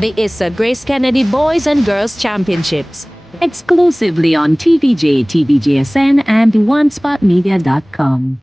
the ISA Grace Kennedy Boys and Girls Championships. Exclusively on TVJ, TVJSN, and OneSpotMedia.com.